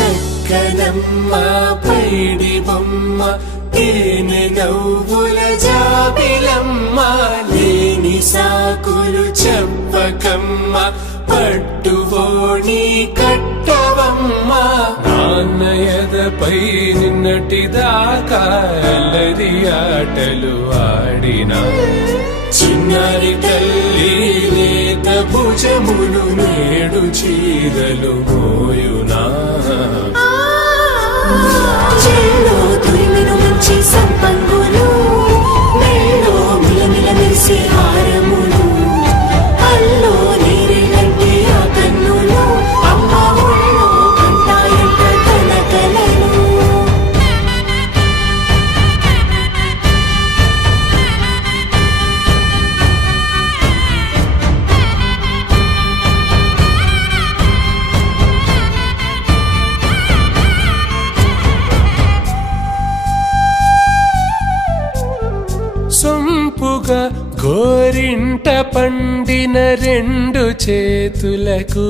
చక్కనమ్మ పైడి బొమ్మ తేనె నవ్వుల జాబిలమ్మ లేని సాకులు చెప్పకమ్మ పట్టువోణి కట్టవమ్మ నాన్నయదపై నిన్నటిదాకా అల్లరి ఆటలు ఆడినా చిన్నారి తల్లి లేత భుజములు నేడు చీరలు మోయునా మంచి సంపంగులు మెళ్ళో మిలమిల మెరిసే హారములు అల్లో నీరేనంటే ఆ కన్నులు అమ్మ ఒళ్ళో కంటాయంట తన కలలు సొంపుగా గోరింట పండిన రెండు చేతులకు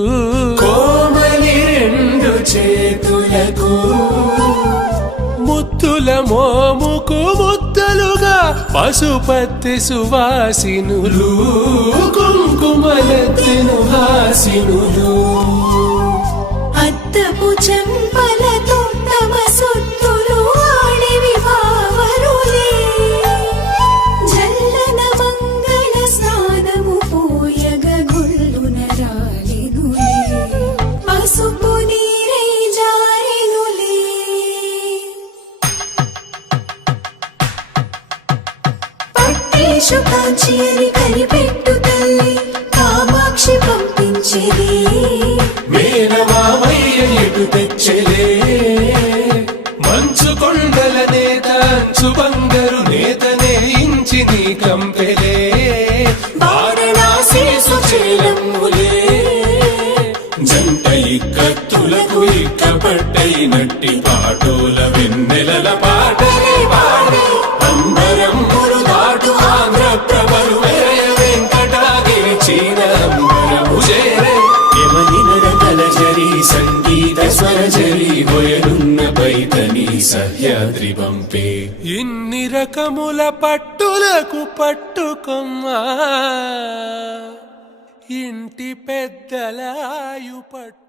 కోమలి రెండు చేతులకు ముత్తుల మోముకు ముద్దలుగా పశుపతి సువాసినులు కుంకుమలెత్తిను హాసినులు అద్దపు చెంపలతో తమ సొత్తులు ఆడివి బావరులే జల్లన మంగళ స్నానము పోయగ గుళ్ళున రాలినులే పసుపు నీరై జారినులే పట్టేషు కాంచి అని కనిపెట్టు తల్లి కామాక్షి పంపించేది మేనమామయ్య ఎటు తెచ్చలే మంచు కొండల నేత అంచు బంగారు నేతనే ఇంచి నీ కంపెలే వారణాసి సుచేలమ్ములే జంట ఇక్కత్తులకు ఇక్కపట్టైనట్టి పాటోల వెన్నెలల పాటలే పాడే అంబరమ్ములు దాటు ఆంధ్ర ప్రభలు వెంకటాగిరి చీన అంబరము చేరే సంగీత స్వరజరి హొయలున్న పైతని సహ్యాద్రి పంపే ఇన్ని రకముల పట్టులకు పట్టుకొమ్మా ఇంటి పెద్దలాయు పట్టు